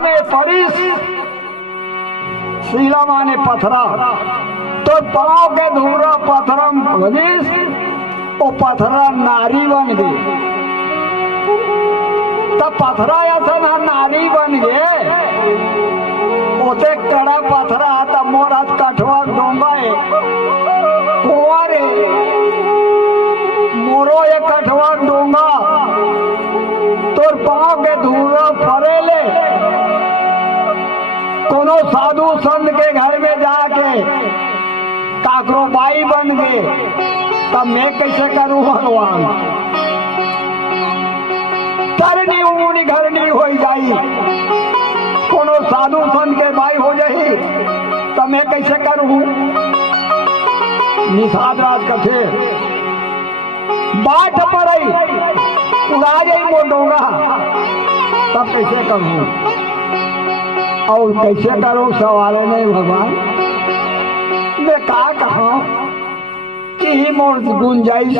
में परिस शीला माने पथरा तो पाँव के धूरा पथरम भजिस वो पथरा नारी बन गई। तब पथरा ऐसा ना नारी बन गए ओते कड़ा पथरा तब मोर हाथ कठवा डोंगा कुंवारे मोरो ये कठवा डोंगा तोर पाँव के धूरा फरेले कोनो साधु संत के घर में जाके काकरो बाई बन गए तब मैं कैसे करूं भगवान। करनी उमूनी घरनी हो जाई कोनो साधु संत के बाई हो जाई तब मैं कैसे करूं। निषाद राज कथे बाट पड़ई उड़ा जाई मोडोगा तब कैसे करूं और कैसे करूं सवाल नहीं भगवान। मैं कहा कहा कि मोर गुंजाइश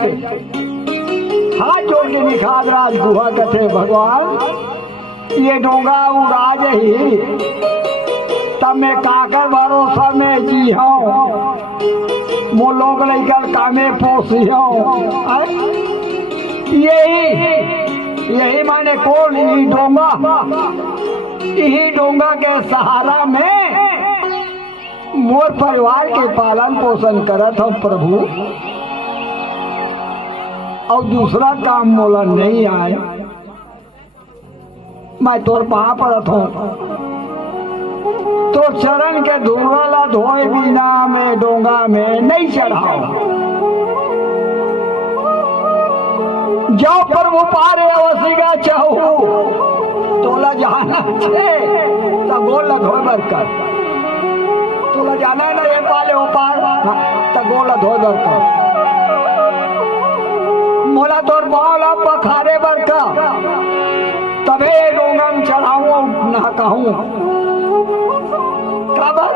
हाथ जोड़ के निखाद राज गुहा कथे भगवान ये डोंगा उड़ा ही तब मैं काकर भरोसा में जी हूँ मो लोग लेकर कामे पोसी हूँ। यही माने कौन यही डोंगा के सहारा में मोर परिवार के पालन पोषण करत हम प्रभु और दूसरा काम मोला नहीं आए। मैं तोर पहा पड़त हूँ तो चरण के धूला धोए बिना में डोंगा में नहीं चढ़ाओ। जो प्रभु पारे अवसीगा चाहू तोला जाना छे तब गोला धोए बरकर तोला जाना है ना ये पाले हो पार तब गोला धोए बरकर मोला तोर बाला पखारे बरकर तबे डोंगम चढ़ाऊं ना कहूं कबर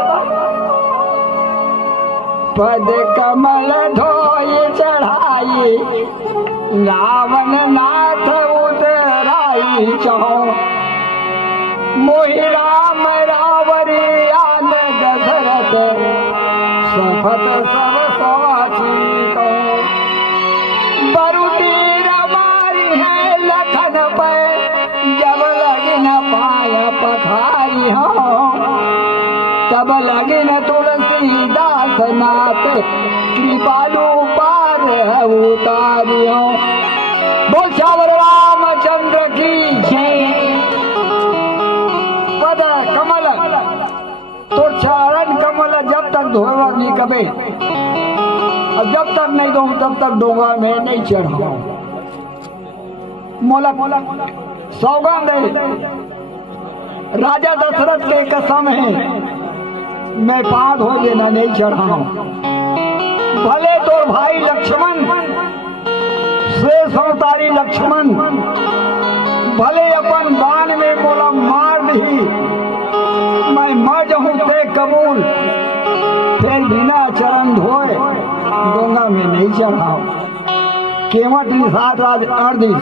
पद कमल धोई चढ़ाई रावण नाथ उतराई चाहो मोहि राम रावरी आन दशरथ सफत सब साची को बरुतीर मारी है लखन पे जब लगी न पाया पखारी हो तब लगी न तुलसीदास नाथ कृपालु पार उतारी हो। बोल श्यावर रामचंद्र की जय। पद कमल तो चरण कमल जब तक धोएगा नहीं कबे और जब तक नहीं दो तब तक डोंगा में नहीं चढ़ाओ। मोला सौगंध है राजा दशरथ के कसम है मैं पाद हो देना नहीं चढ़ाऊं। भले तो भाई लक्ष्मण शेष अवतारी लक्ष्मण भले अपन बाण में बोला मार दी मैं मर जाऊं ते कबूल फिर बिना चरण धोए डोंगा में नहीं चढ़ाओ। केवट निषाद राज अर्धी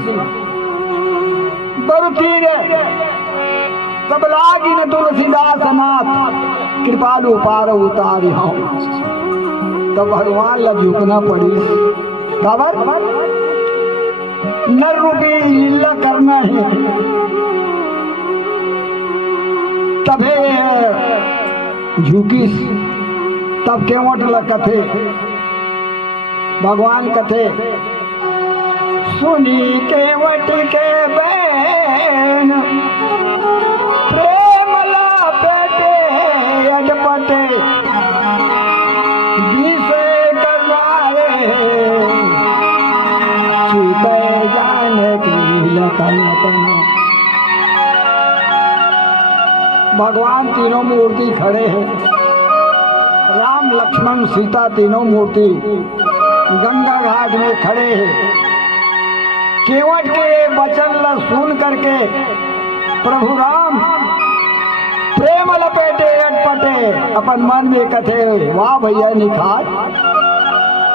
बरुतीर तब लागी न तुलसीदास नाथ कृपालु पार उतारी हो तब भगवान ला झुकना पड़ी खबर नर रूपी लीला करना है तबे झुकी तब केवट ला कथे भगवान कथे सुनी केवट के बैन प्रेम ला पेटे अटपटे विषे करवाए सीते जान की लखन भगवान तीनों मूर्ति खड़े हैं राम लक्ष्मण सीता तीनों मूर्ति गंगा घाट में खड़े हैं। केवट के वचन ला सुन करके प्रभु राम प्रेम लपेटे अटपटे अपन मन में कथे वाह भैया निखार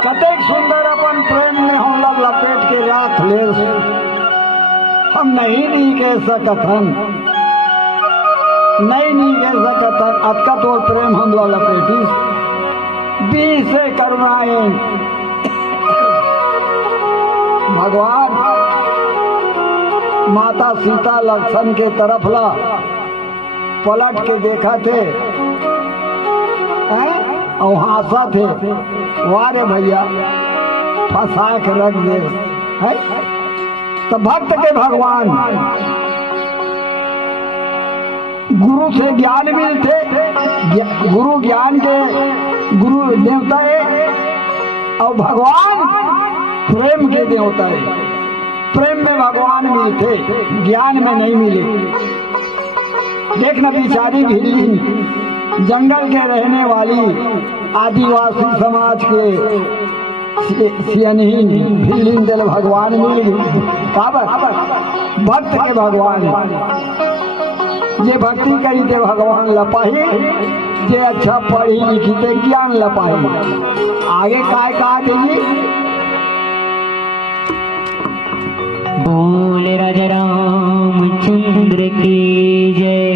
कतेक सुंदर अपन प्रेम में हम लोग लपेट के राख ले हम नहीं कह सकत हन नहीं कह सकता अतका तो प्रेम हम लपेटी बी से करुणाएं भगवान माता सीता लक्ष्मण के तरफ ला पलट के देखा थे और हंसा थे वारे भैया फंसा के रख दे है तो भक्त के भगवान गुरु से ज्ञान मिलते गुरु ज्ञान के गुरु देवता है और भगवान प्रेम के देवता है। प्रेम में भगवान मिलते ज्ञान में नहीं मिले। देखना बेचारी भिल्ली जंगल के रहने वाली आदिवासी समाज के सियनहीन भिल्लीन दिल भगवान मिल गई। भक्त के भगवान ये भक्ति करी ते भगवान लपाही जे अच्छा पढ़ी लिखी ते ज्ञान लपाही। आगे काय कहा जी बोल राजा रामचंद्र की जय।